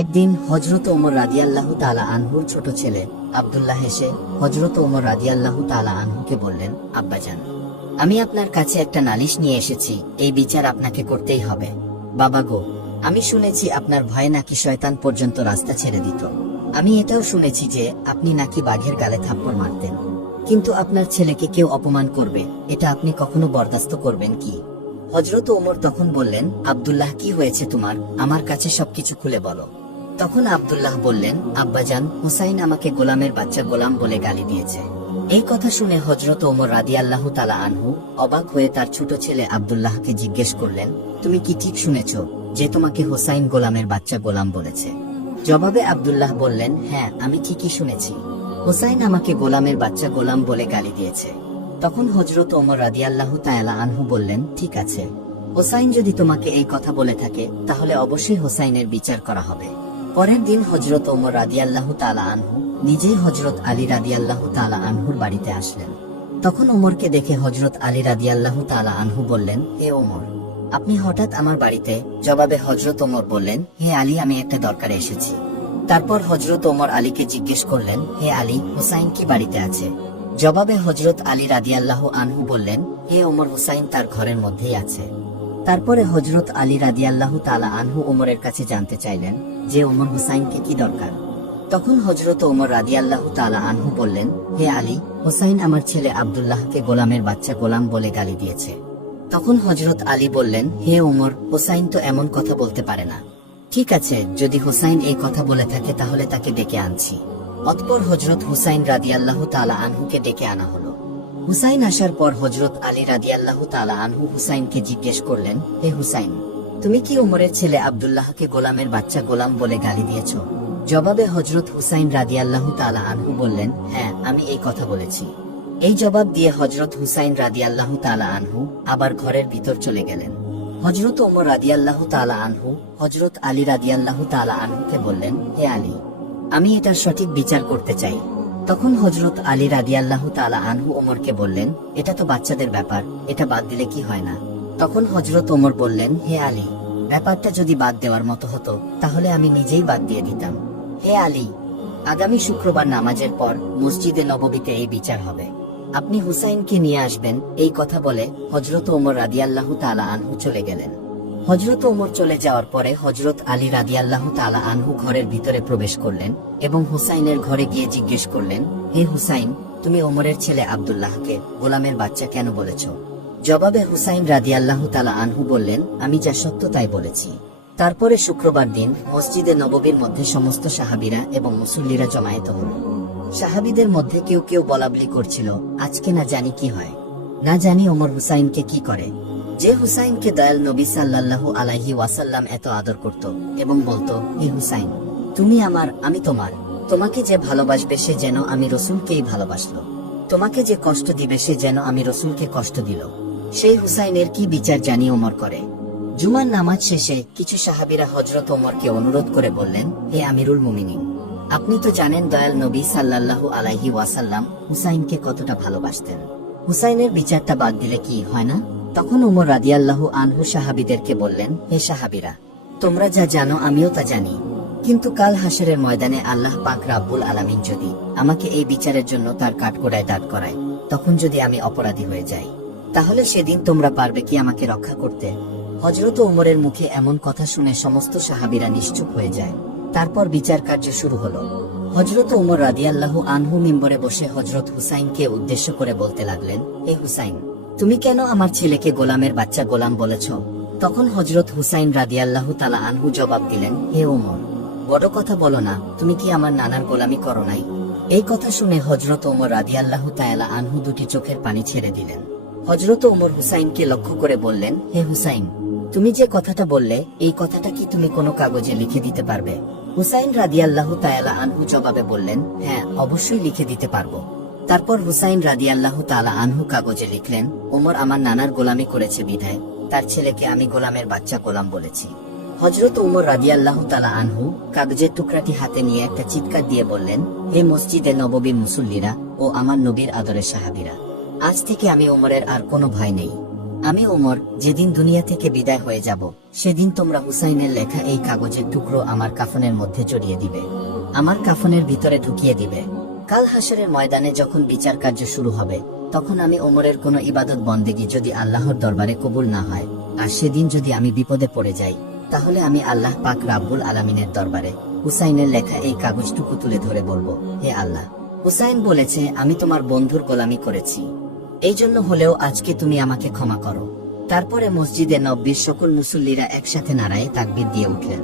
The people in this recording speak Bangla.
একদিন হযরত ওমর রাদিয়াল্লাহু তাআলা আনহুর ছোট ছেলে আব্দুল্লাহ এসে হযরত ওমর রাদিয়াল্লাহু তাআলা আনহুকে বললেন, আব্বাজান, আমি আপনার কাছে একটা নালিশ নিয়ে এসেছি, এই বিচার আপনাকে করতেই হবে। বাবা গো, আমি শুনেছি আপনার ভয়ে নাকি শয়তান পর্যন্ত রাস্তা ছেড়ে দিত। আমি এটাও শুনেছি যে আপনি নাকি বাঘের গালে থাপ্পড় মারতেন, কিন্তু আপনার ছেলেকে কেউ অপমান করবে, এটা আপনি কখনো বরদাস্ত করবেন কি? হযরত ওমর তখন বললেন, আব্দুল্লাহ, কি হয়েছে তোমার? আমার কাছে সবকিছু খুলে বলো। তখন আব্দুল্লাহ বললেন, আব্বাজান, হুসাইন আমাকে গোলামের বাচ্চা গোলাম বলে গালি দিয়েছে। এই কথা শুনে হযরত ওমর রাদিয়াল্লাহু তাআলা আনহু অবাক হয়ে তার ছোট ছেলে আব্দুল্লাহকে জিজ্ঞেস করলেন, তুমি কি ঠিক শুনেছ যে তোমাকে হুসাইন গোলামের বাচ্চা গোলাম বলেছে? জবাবে আব্দুল্লাহ বললেন, হ্যাঁ, আমি ঠিকই শুনেছি, হুসাইন আমাকে গোলামের বাচ্চা গোলাম বলে গালি দিয়েছে। তখন হযরত ওমর রাদিয়াল্লাহু তাআলা আনহু বললেন, ঠিক আছে, হুসাইন যদি তোমাকে এই কথা বলে থাকে তাহলে অবশ্যই হুসাইনের বিচার করা হবে। পরের দিন হযরত ওমর রাদিয়াল্লাহু তাআলা আনহু নিজেই হযরত আলী রাদিয়াল্লাহু তাআলা আনহুর বাড়িতে আসলেন। তখন ওমরকে দেখে হযরত আলী রাদিয়াল্লাহু তাআলা আনহু বললেন, হে ওমর, আপনি হঠাৎ আমার বাড়িতে? জবাবে হযরত ওমর বললেন, হে আলী, আমি একটা দরকারে এসেছি। তারপর হযরত ওমর আলীকে জিজ্ঞেস করলেন, হে আলী, হুসাইন কি বাড়িতে আছে? জবাবে হযরত আলী রাদিয়াল্লাহু আনহু বললেন, হে ওমর, হুসাইন তার ঘরের মধ্যেই আছে। তারপরে হযরত আলী রাদিয়াল্লাহু তাআলা আনহু ওমরের কাছে জানতে চাইলেন যে ওমর, হুসাইনকে কি দরকার? তখন হযরত ওমর রাদিয়াল্লাহু তাআলা আনহু বললেন, হে আলী, হুসাইন আমার ছেলে আব্দুল্লাহকে গোলামের বাচ্চা গোলাম বলে গালি দিয়েছে। তখন হযরত আলী বললেন, হে ওমর, হুসাইন তো এমন কথা বলতে পারে না। ঠিক আছে, যদি হুসাইন এই কথা বলে থাকে তাহলে তাকে ডেকে আনছি। অতঃপর হযরত হুসাইন রাদিয়াল্লাহু তাআলা আনহুকে ডেকে আনা হলো। হুসাইন আসার পর হযরত আলী রাদিয়াল্লাহু তাআলা আনহু হুসাইনকে জিজ্ঞেস করলেন, হে হুসাইন, তুমি কি ওমরের ছেলে আব্দুল্লাহকে গোলামের বাচ্চা গোলাম বলে গালি দিয়েছ? জবাবে হযরত হুসাইন রাদিয়াল্লাহু তাআলা আনহু বললেন, হ্যাঁ, আমি এই কথা বলেছি। এই জবাব দিয়ে হযরত হুসাইন রাদিয়াল্লাহু তাআলা আনহু আবার ঘরের ভিতর চলে গেলেন। হযরত ওমর রাদিয়াল্লাহু তাআলা আনহু হযরত আলী রাদিয়াল্লাহু তাআলা আনহুকে বললেন, হে আলী, আমি এটার সঠিক বিচার করতে চাই। তখন হযরত আলী রাদিয়াল্লাহু তাআলা আনহু ওমরকে বললেন, এটা তো বাচ্চাদের ব্যাপার, এটা বাদ দিলে কি হয় না? তখন হযরত ওমর বললেন, হে আলী, ব্যাপারটা যদি বাদ দেওয়ার মতো হতো তাহলে আমি নিজেই বাদ দিয়ে দিতাম। হে আলী, আগামী শুক্রবার নামাজের পর মসজিদে নববীতে এই বিচার হবে। আপনি হুসাইনকে নিয়ে আসবেন। এই কথা বলে হযরত ওমর রাদিয়াল্লাহু তাআলা আনহু চলে গেলেন। হযরত ওমর চলে যাওয়ার পরে হযরত আলী রাদিয়াল্লাহু তাআলা আনহু ঘরের ভিতরে প্রবেশ করলেন এবং হুসাইনের ঘরে গিয়ে জিজ্ঞেস করলেন, হে হুসাইন, তুমি ওমরের ছেলে আব্দুল্লাহকে গোলামের বাচ্চা কেন বলেছ? জবাবে হুসাইন রাদিয়াল্লাহু তাআলা আনহু বললেন, আমি যা সত্য তাই বলেছি। তারপরে শুক্রবার দিন মসজিদে নববীর মধ্যে সমস্ত সাহাবীরা এবং মুসল্লিরা জমায়েত হল। সাহাবীদের মধ্যে কেউ কেউ বলাবলি করছিল, আজকে না জানি কি হয়, না জানি ওমর হুসাইনকে কি করে। যে হুসাইনকে দয়াল নবী সাল্লাল্লাহু আলাইহি ওয়াসাল্লাম এত আদর করত এবং বলতো, হে হুসাইন, তুমি আমার, আমি তোমার। তোমাকে যে ভালোবাসবে সে যেন আমি রসুলকেই ভালোবাসলো, তোমাকে যে কষ্ট দিবে সে যেন আমি রসুলকে কষ্ট দিল। সেই হুসাইনের কি বিচার জানি ওমর করে। জুমার নামাজ শেষে কিছু সাহাবীরা হযরত ওমরকে অনুরোধ করে বললেন, হে আমিরুল মুমিনিন, আপনি তো জানেন দয়াল নবী সাল্লাল্লাহু আলাইহি ওয়াসাল্লাম হুসাইনকে কতটা ভালোবাসতেন। হুসাইনের বিচারটা বাদ দিলে কি হয় না? তখন ওমর রাদিয়াল্লাহু আনহু সাহাবীদেরকে বললেন, হে সাহাবীরা, তোমরা যা জানো আমিও তা জানি, কিন্তু কাল হাসরের ময়দানে আল্লাহ পাক রাব্বুল আলামিন যদি আমাকে এই বিচারের জন্য তার কাঠগড়ায় দাঁড় করায়, তখন যদি আমি অপরাধী হয়ে যাই, তাহলে সেদিন তোমরা পারবে কি আমাকে রক্ষা করতে? হযরত ওমরের মুখে এমন কথা শুনে সমস্ত সাহাবীরা নিশ্চুপ হয়ে যায়। তারপর বিচার কার্য শুরু হলো। হযরত ওমর রাদিয়াল্লাহু আনহু মিম্বরে বসে হযরত হুসাইনকে উদ্দেশ্য করে বলতে লাগলেন, হে হুসাইন, তুমি কেন আমার ছেলেকে গোলামের বাচ্চা গোলাম বলেছ? তখন হযরত হুসাইন রাদিয়াল্লাহু তাআলা আনহু জবাব দিলেন, হে ওমর, বড় কথা বলো না, তুমি কি আমার নানার গোলামি করো নাই? এই কথা শুনে হযরত ওমর রাদিয়াল্লাহু তাআলা আনহু দুটি চোখের পানি ছেড়ে দিলেন। হযরত ওমর হুসাইনকে লক্ষ্য করে বললেন, হে হুসাইন, তুমি যে কথাটা বললে এই কথাটা কি তুমি কোনো কাগজে লিখে দিতে পারবে? হুসাইন রাদিয়াল্লাহু তাআলা আনহু জবাবে বললেন, হ্যাঁ, অবশ্যই লিখে দিতে পারবো। তারপর হুসাইন রাদিয়াল্লাহু তাআলা আনহু কাগজে লিখলেন, ওমর আমার নানার গোলামি করেছে বিধায় তার ছেলেকে আমি গোলামের বাচ্চা গোলাম বলেছি। হযরত ওমর রাদিয়াল্লাহু তাআলা আনহু কাগজের টুকরাটি হাতে নিয়ে একটা চিৎকার দিয়ে বললেন, হে মসজিদে নববীর মুসল্লিরা ও আমার নবীর আদরের সাহাবীরা, আজ থেকে আমি ওমরের আর কোনো ভয় নেই। আমি ওমর যেদিন দুনিয়া থেকে বিদায় হয়ে যাব, সেদিন তোমরা হুসাইনের লেখা এই কাগজের টুকরো আমার কাফনের মধ্যে জড়িয়ে দিবে, আমার কাফনের ভিতরে ঢুকিয়ে দিবে। কাল হাসরের ময়দানে যখন বিচার কার্য শুরু হবে, তখন আমি ওমরের কোনো ইবাদত বন্দেগী যদি আল্লাহর দরবারে কবুল না হয়, আর সেদিন যদি আমি বিপদে পড়ে যাই, তাহলে আমি আল্লাহ পাক রাব্বুল আলামিনের দরবারে হুসাইনের লেখা এই কাগজটুকু তুলে ধরে বলবো, হে আল্লাহ, হুসাইন বলেছে আমি তোমার বন্ধুর গোলামি করেছি, এই জন্য হলেও আজকে তুমি আমাকে ক্ষমা করো। তারপরে মসজিদে নববীর সকল মুসল্লিরা একসাথে নারায়ে তাকবীর দিয়ে উঠলেন।